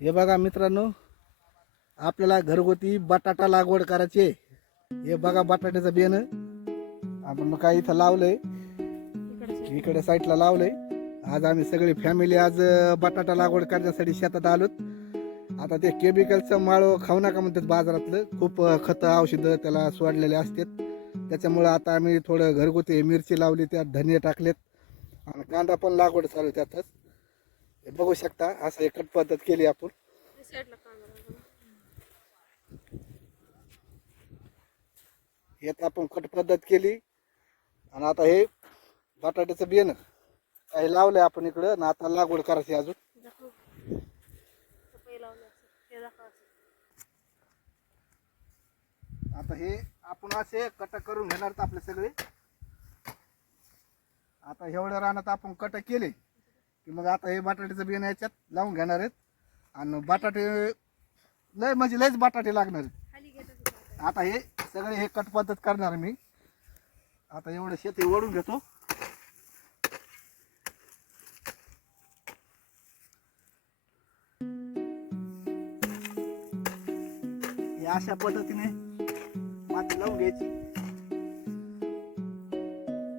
हे बघा मित्रांनो, आपल्याला घरगुती बटाटा लागवड करायची आहे. हे बघा बटाट्याचं बियाणं आपण काय इथं लावलंय, इकडे साईडला लावलंय. आज आम्ही सगळी फॅमिली आज बटाटा लागवड करण्यासाठी शेतात आलोत. आता ते केमिकलचं माळो खाऊ नका म्हणतात, बाजारातलं खूप खतं औषधं त्याला सोडलेले असतात. त्याच्यामुळं आता आम्ही थोडं घरगुती मिरची लावली, त्यात धनिया टाकलेत आणि कांदा पण लागवड चालू त्यातच. हे बघू शकता, असं एक पद्धत केली आपण. यात आपण कट पद्धत केली आणि आता हे बटाट्याचं बियाणं काही लावलंय आपण इकडं आणि आता लागवड करायची अजून. आता हे आपण असे कट करून घेणार आपले सगळे. आता एवढ्या रानात आपण कट केले की मग आता हे बटाट्याचं बियाणं याच्यात लावून घेणार आहेत आणि बटाटे लय म्हणजे लयच बटाटे लागणार आहेत. आता हे सगळे हे कट पद्धत करणार मी. आता एवढं शेती ओढून घेतो. या अशा पद्धतीने माती लावून घ्यायची.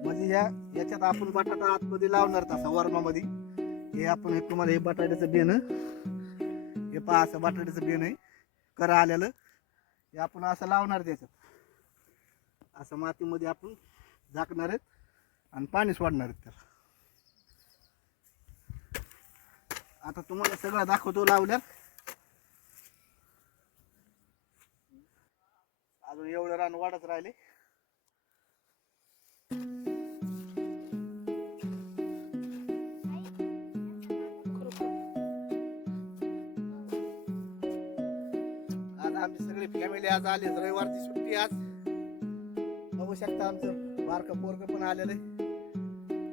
म्हणजे याच्यात आपण बटाटा आतमध्ये लावणार तसा वरणामध्ये. हे आपण हे तुम्हाला हे बटाट्याचं बियाणं, हे पहा असं बटाट्याचं बियाणं आहे करा आलेलं. हे आपण असं लावणार त्याच्यात, असं मातीमध्ये आपण झाकणार आहेत आणि पाणी सोडणार आहेत त्याला. आता तुम्हाला सगळं दाखवतो लावल्यात. अजून एवढं रान वाढत राहिले. आज आमची सगळी फॅमिली आज आली, रविवारची सुट्टी आज. बघू शकता आमचं बारकं पोरकं पण आलेलं आहे.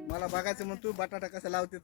मला बघायचं म्हणतो बटाटा कसा लावतात.